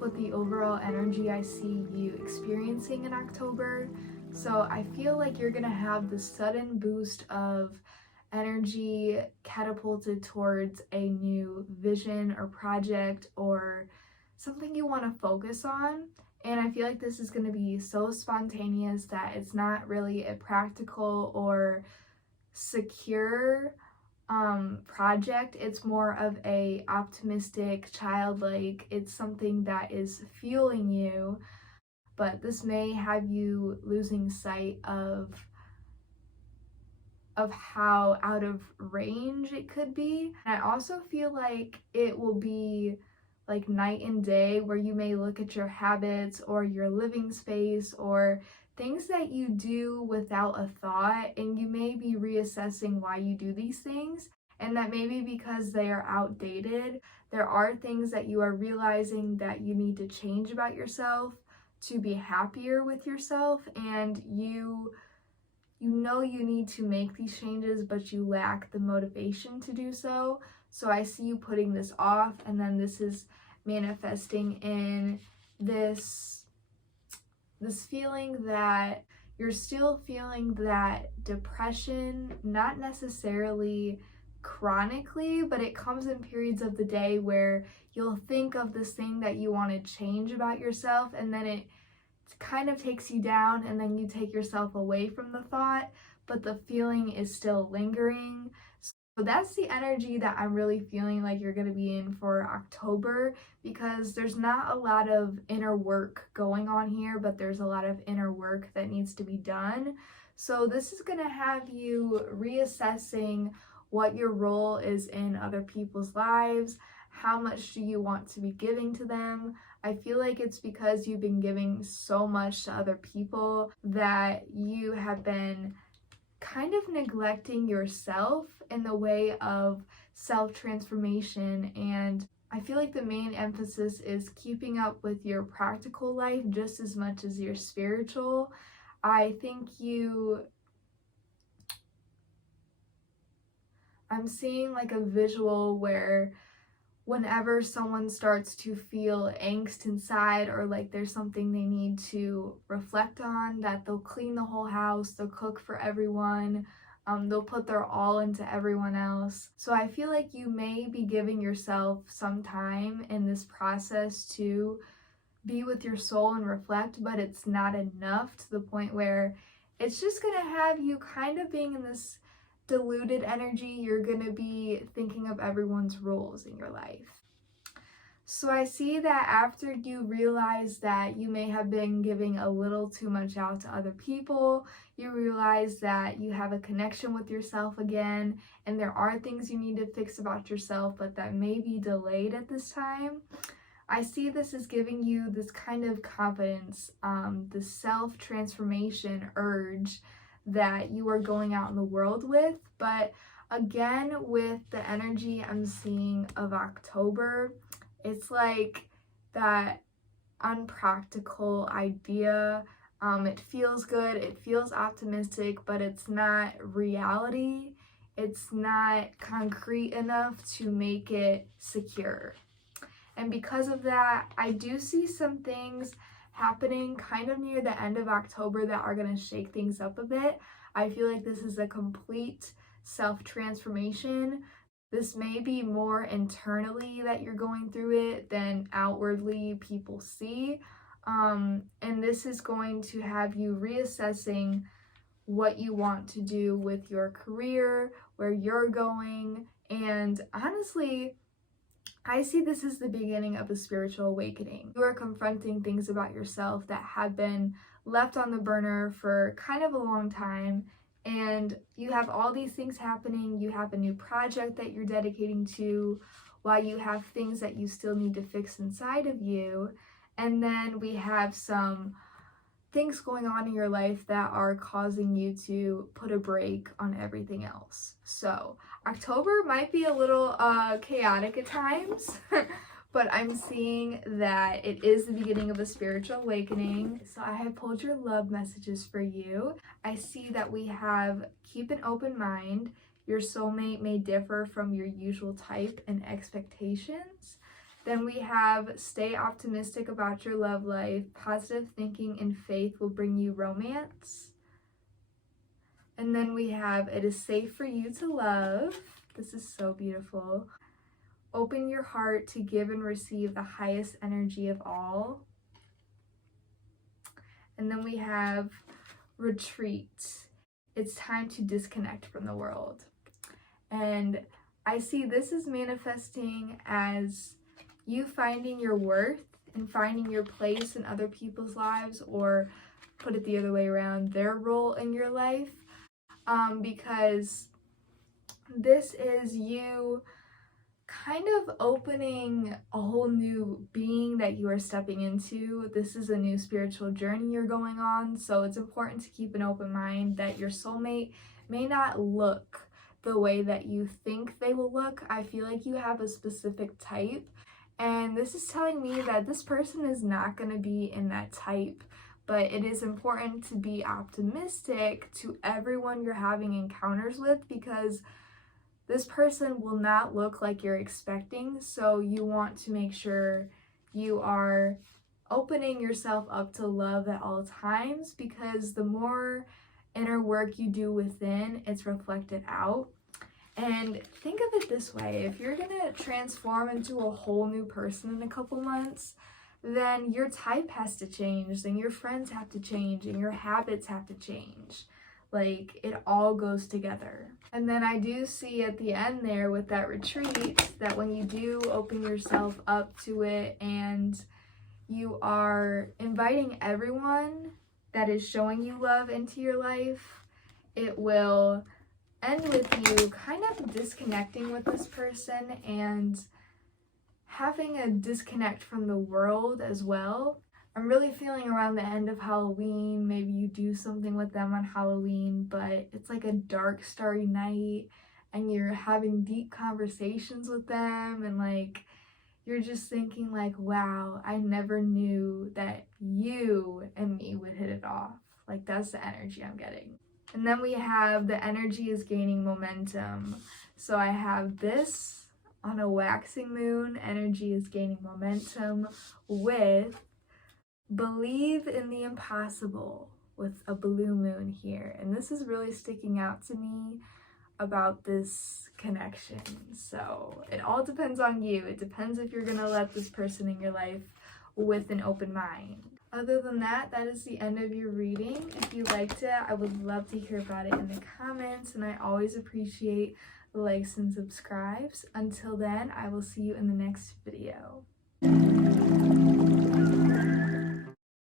with the overall energy I see you experiencing in October. So I feel like you're gonna have this sudden boost of energy catapulted towards a new vision or project or something you want to focus on. And I feel like this is going to be so spontaneous that it's not really a practical or secure project. It's more of a optimistic, childlike, it's something that is fueling you, but this may have you losing sight of how out of range it could be. And I also feel like it will be like night and day, where you may look at your habits or your living space or things that you do without a thought, and you may be reassessing why you do these things, and that maybe because they are outdated, there are things that you are realizing that you need to change about yourself to be happier with yourself, and you know you need to make these changes, but you lack the motivation to do so. So I see you putting this off, and then this is manifesting in this feeling that you're still feeling that depression, not necessarily chronically, but it comes in periods of the day where you'll think of this thing that you want to change about yourself, and then it kind of takes you down, and then you take yourself away from the thought, but the feeling is still lingering. So that's the energy that I'm really feeling like you're going to be in for October, because there's not a lot of inner work going on here, but there's a lot of inner work that needs to be done. So this is going to have you reassessing what your role is in other people's lives. How much do you want to be giving to them? I feel like it's because you've been giving so much to other people that you have been kind of neglecting yourself in the way of self-transformation. And I feel like the main emphasis is keeping up with your practical life just as much as your spiritual. I think I'm seeing like a visual where whenever someone starts to feel angst inside, or like there's something they need to reflect on, that they'll clean the whole house, they'll cook for everyone, they'll put their all into everyone else. So I feel like you may be giving yourself some time in this process to be with your soul and reflect, but it's not enough to the point where it's just gonna have you kind of being in this diluted energy. You're gonna be thinking of everyone's roles in your life. So I see that after you realize that you may have been giving a little too much out to other people, you realize that you have a connection with yourself again, and there are things you need to fix about yourself, but that may be delayed at this time. I see this as giving you this kind of confidence, this self-transformation urge that you are going out in the world with. But again, with the energy I'm seeing of October, it's like that unpractical idea. It feels good, it feels optimistic, but it's not reality. It's not concrete enough to make it secure. And because of that, I do see some things happening kind of near the end of October that are going to shake things up a bit. I feel like this is a complete self-transformation. This may be more internally that you're going through it than outwardly people see. And this is going to have you reassessing what you want to do with your career, where you're going, and honestly, I see this as the beginning of a spiritual awakening. You are confronting things about yourself that have been left on the burner for kind of a long time, and you have all these things happening. You have a new project that you're dedicating to, while you have things that you still need to fix inside of you. And then we have some things going on in your life that are causing you to put a break on everything else. So October might be a little chaotic at times, but I'm seeing that it is the beginning of a spiritual awakening. So I have pulled your love messages for you. I see that we have keep an open mind. Your soulmate may differ from your usual type and expectations. Then we have stay optimistic about your love life. Positive thinking and faith will bring you romance. And then we have it is safe for you to love. This is so beautiful. Open your heart to give and receive the highest energy of all. And then we have retreat. It's time to disconnect from the world. And I see this is manifesting as you finding your worth and finding your place in other people's lives, or put it the other way around, their role in your life. Because this is you kind of opening a whole new being that you are stepping into. This is a new spiritual journey you're going on, so it's important to keep an open mind that your soulmate may not look the way that you think they will look. I feel like you have a specific type, and this is telling me that this person is not going to be in that type, but it is important to be optimistic to everyone you're having encounters with, because this person will not look like you're expecting, so you want to make sure you are opening yourself up to love at all times, because the more inner work you do within, it's reflected out. And think of it this way, if you're gonna transform into a whole new person in a couple months, then your type has to change, then your friends have to change, and your habits have to change. Like, it all goes together. And then I do see at the end there with that retreat that when you do open yourself up to it and you are inviting everyone that is showing you love into your life, it will end with you kind of disconnecting with this person and having a disconnect from the world as well. I'm really feeling around the end of Halloween, maybe you do something with them on Halloween, but it's like a dark, starry night and you're having deep conversations with them, and like you're just thinking like, wow, I never knew that you and me would hit it off. Like, that's the energy I'm getting. And then we have the energy is gaining momentum. So I have this on a waxing moon, energy is gaining momentum, with believe in the impossible with a blue moon here. And this is really sticking out to me about this connection. So it all depends on you. It depends if you're gonna let this person in your life with an open mind. Other than that, that is the end of your reading. If you liked it, I would love to hear about it in the comments, and I always appreciate the likes and subscribes. Until then, I will see you in the next video.